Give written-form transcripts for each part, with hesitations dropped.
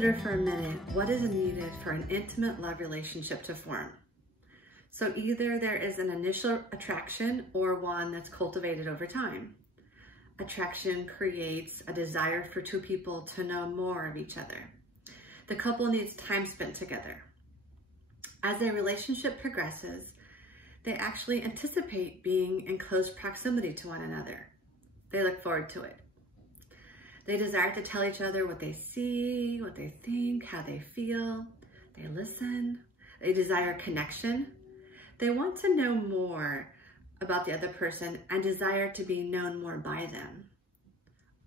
consider for a minute what is needed for an intimate love relationship to form. So either there is an initial attraction or one that's cultivated over time. Attraction creates a desire for two people to know more of each other. The couple needs time spent together. As their relationship progresses, they actually anticipate being in close proximity to one another. They look forward to it. They desire to tell each other what they see, what they think, how they feel. They listen. They desire connection. They want to know more about the other person and desire to be known more by them.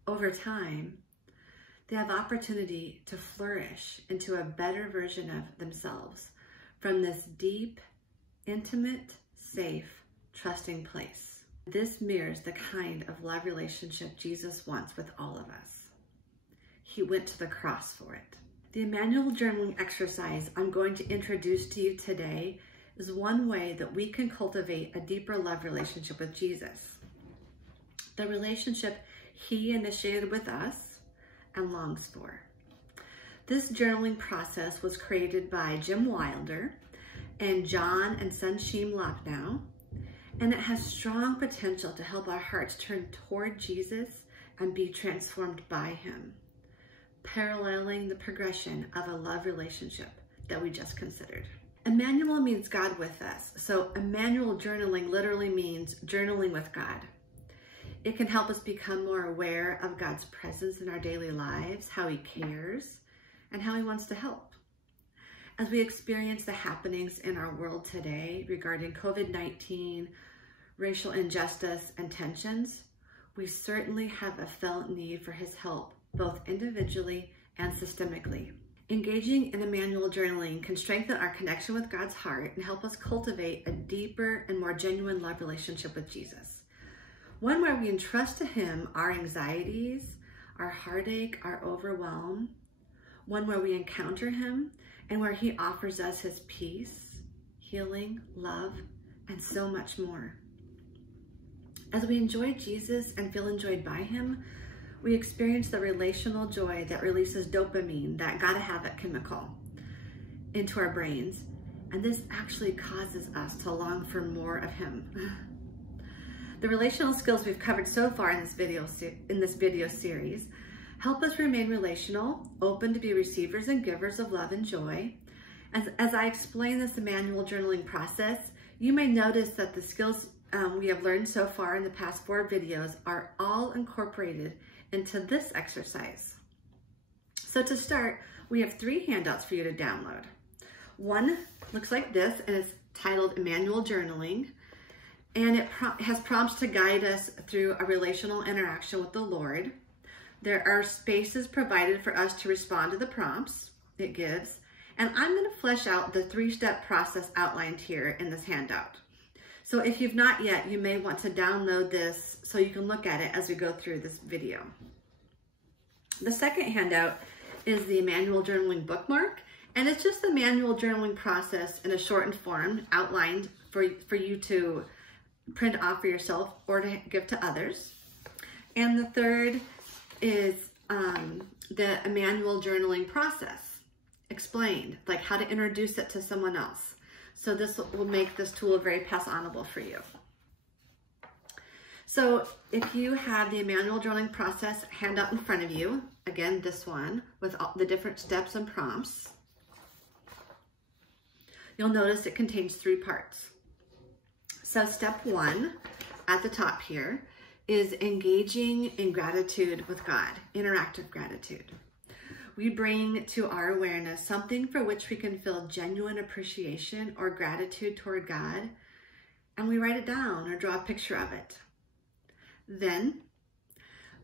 Over time, they have opportunity to flourish into a better version of themselves from this deep, intimate, safe, trusting place. This mirrors the kind of love relationship Jesus wants with all of us. He went to the cross for it. The Emmanuel journaling exercise I'm going to introduce to you today is one way that we can cultivate a deeper love relationship with Jesus. The relationship he initiated with us and longs for. This journaling process was created by Jim Wilder and John and Sunshim Lochnow, and it has strong potential to help our hearts turn toward Jesus and be transformed by him, paralleling the progression of a love relationship that we just considered. Emmanuel means God with us. So Emmanuel journaling literally means journaling with God. It can help us become more aware of God's presence in our daily lives, how he cares, and how he wants to help. As we experience the happenings in our world today regarding COVID-19, racial injustice, and tensions, we certainly have a felt need for his help, both individually and systemically. Engaging in Emmanuel journaling can strengthen our connection with God's heart and help us cultivate a deeper and more genuine love relationship with Jesus. One where we entrust to him our anxieties, our heartache, our overwhelm. One where we encounter him and where he offers us his peace, healing, love, and so much more. As we enjoy Jesus and feel enjoyed by him, we experience the relational joy that releases dopamine, that gotta have it chemical, into our brains. And this actually causes us to long for more of him. The relational skills we've covered so far in this video series help us remain relational, open to be receivers and givers of love and joy. As I explain this Emmanuel journaling process, you may notice that the skills we have learned so far in the past 4 videos are all incorporated into this exercise. So to start, we have 3 handouts for you to download. One looks like this, and it's titled Emmanuel Journaling, and it has prompts to guide us through a relational interaction with the Lord. There are spaces provided for us to respond to the prompts it gives, and I'm going to flesh out the 3-step process outlined here in this handout. So if you've not yet, you may want to download this so you can look at it as we go through this video. The second handout is the Emmanuel Journaling bookmark, and it's just the Emmanuel Journaling process in a shortened form outlined for you to print off for yourself or to give to others. And the third is the Emmanuel Journaling process explained, like how to introduce it to someone else. So this will make this tool very pass-onable for you. So if you have the Emmanuel Journaling process handout in front of you, again, this one with all the different steps and prompts, you'll notice it contains 3 parts. So step 1 at the top here is engaging in gratitude with God, interactive gratitude. We bring to our awareness something for which we can feel genuine appreciation or gratitude toward God, and we write it down or draw a picture of it. Then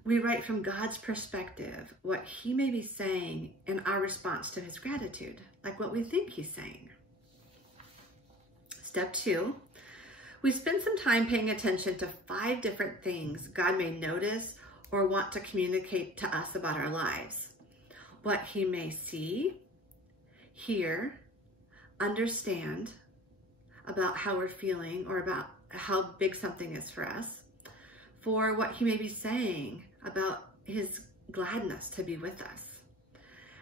we write from God's perspective what he may be saying in our response to his gratitude, like what we think he's saying. Step 2, we spend some time paying attention to 5 different things God may notice or want to communicate to us about our lives. What he may see, hear, understand about how we're feeling or about how big something is for us, for what he may be saying about his gladness to be with us.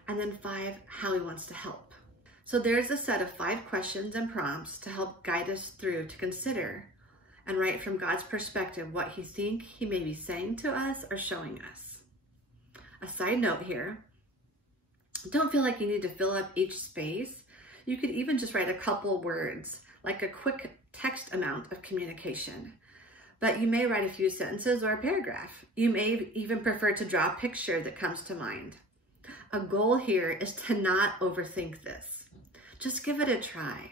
and then 5, how he wants to help. So there's a set of 5 questions and prompts to help guide us through to consider and write from God's perspective what he thinks he may be saying to us or showing us. A side note here, don't feel like you need to fill up each space. You could even just write a couple words, like a quick text amount of communication. But you may write a few sentences or a paragraph. You may even prefer to draw a picture that comes to mind. A goal here is to not overthink this. Just give it a try.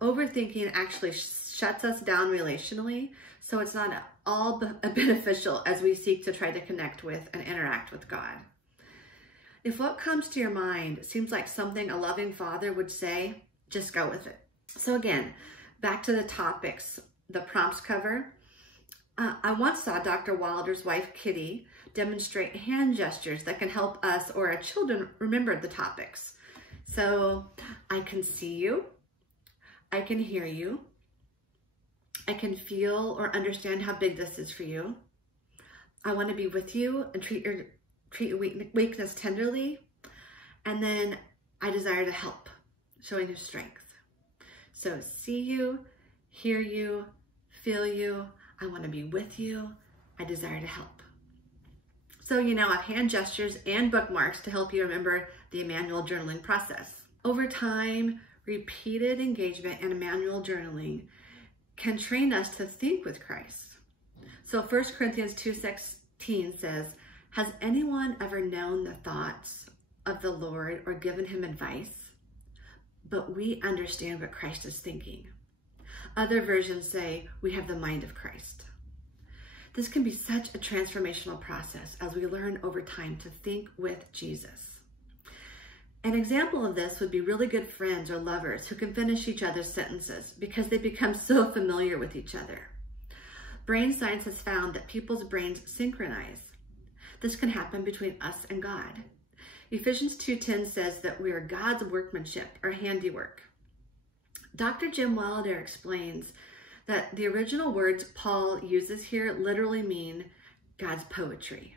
Overthinking actually shuts us down relationally, so it's not all beneficial as we seek to try to connect with and interact with God. If what comes to your mind seems like something a loving father would say, just go with it. So again, back to the topics, the prompts cover. I once saw Dr. Wilder's wife, Kitty, demonstrate hand gestures that can help us or our children remember the topics. So I can see you, I can hear you, I can feel or understand how big this is for you. I want to be with you and treat your weakness tenderly. And then I desire to help, showing your strength. So see you, hear you, feel you, I want to be with you, I desire to help. So you now have hand gestures and bookmarks to help you remember the Emmanuel journaling process. Over time, repeated engagement in Emmanuel journaling can train us to think with Christ. So 1 Corinthians 2:16 says, has anyone ever known the thoughts of the Lord or given him advice? But we understand what Christ is thinking. Other versions say we have the mind of Christ. This can be such a transformational process as we learn over time to think with Jesus. An example of this would be really good friends or lovers who can finish each other's sentences because they become so familiar with each other. Brain science has found that people's brains synchronize. This can happen between us and God. Ephesians 2:10 says that we are God's workmanship or handiwork. Dr. Jim Wilder explains that the original words Paul uses here literally mean God's poetry.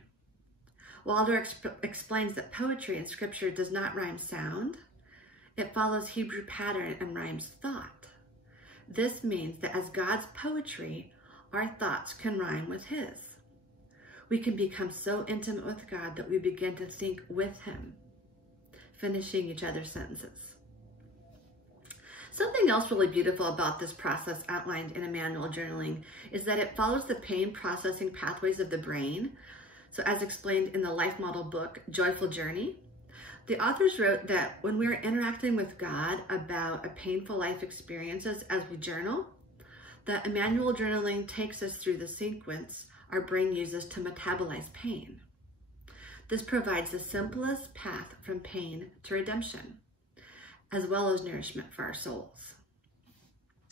Wilder explains that poetry in scripture does not rhyme sound. It follows Hebrew pattern and rhymes thought. This means that as God's poetry, our thoughts can rhyme with his. We can become so intimate with God that we begin to think with him, finishing each other's sentences. Something else really beautiful about this process outlined in Emmanuel journaling is that it follows the pain processing pathways of the brain. So as explained in the Life Model book, Joyful Journey, the authors wrote that when we're interacting with God about a painful life experiences as we journal, the Emmanuel journaling takes us through the sequence our brain uses to metabolize pain. This provides the simplest path from pain to redemption, as well as nourishment for our souls.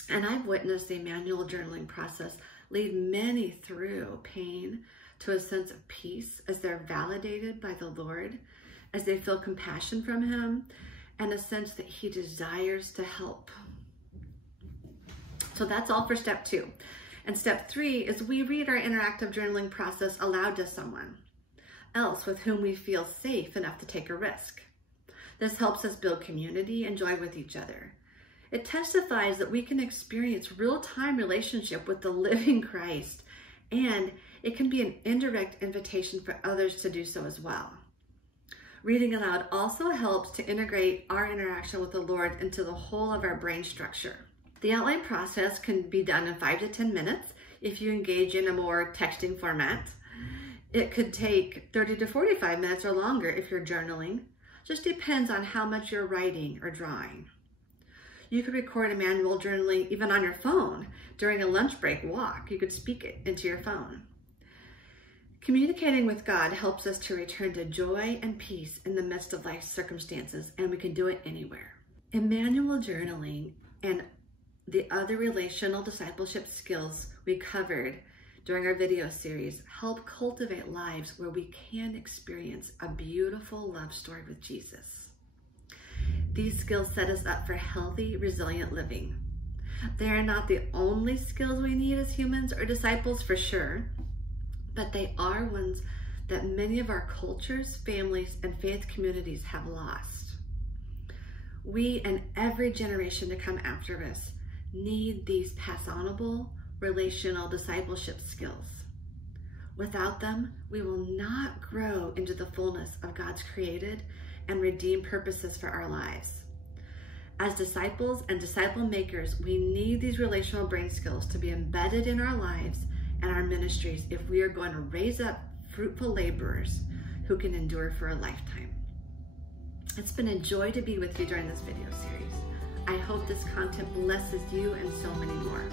And I've witnessed the Emmanuel journaling process lead many through pain to a sense of peace as they're validated by the Lord, as they feel compassion from him, and a sense that he desires to help. So that's all for step 2. And step 3 is we read our interactive journaling process aloud to someone else with whom we feel safe enough to take a risk. This helps us build community and joy with each other. It testifies that we can experience real-time relationship with the living Christ, and it can be an indirect invitation for others to do so as well. Reading aloud also helps to integrate our interaction with the Lord into the whole of our brain structure. The outline process can be done in 5 to 10 minutes if you engage in a more texting format. It could take 30 to 45 minutes or longer if you're journaling. Just depends on how much you're writing or drawing. You could record Emmanuel journaling even on your phone during a lunch break walk. You could speak it into your phone. Communicating with God helps us to return to joy and peace in the midst of life's circumstances, and we can do it anywhere. Emmanuel journaling and the other relational discipleship skills we covered during our video series help cultivate lives where we can experience a beautiful love story with Jesus. These skills set us up for healthy, resilient living. They are not the only skills we need as humans or disciples for sure, but they are ones that many of our cultures, families, and faith communities have lost. We and every generation to come after us need these pass-onable relational discipleship skills. Without them, we will not grow into the fullness of God's created and redeemed purposes for our lives. As disciples and disciple makers, we need these relational brain skills to be embedded in our lives and our ministries if we are going to raise up fruitful laborers who can endure for a lifetime. It's been a joy to be with you during this video series. I hope this content blesses you and so many more.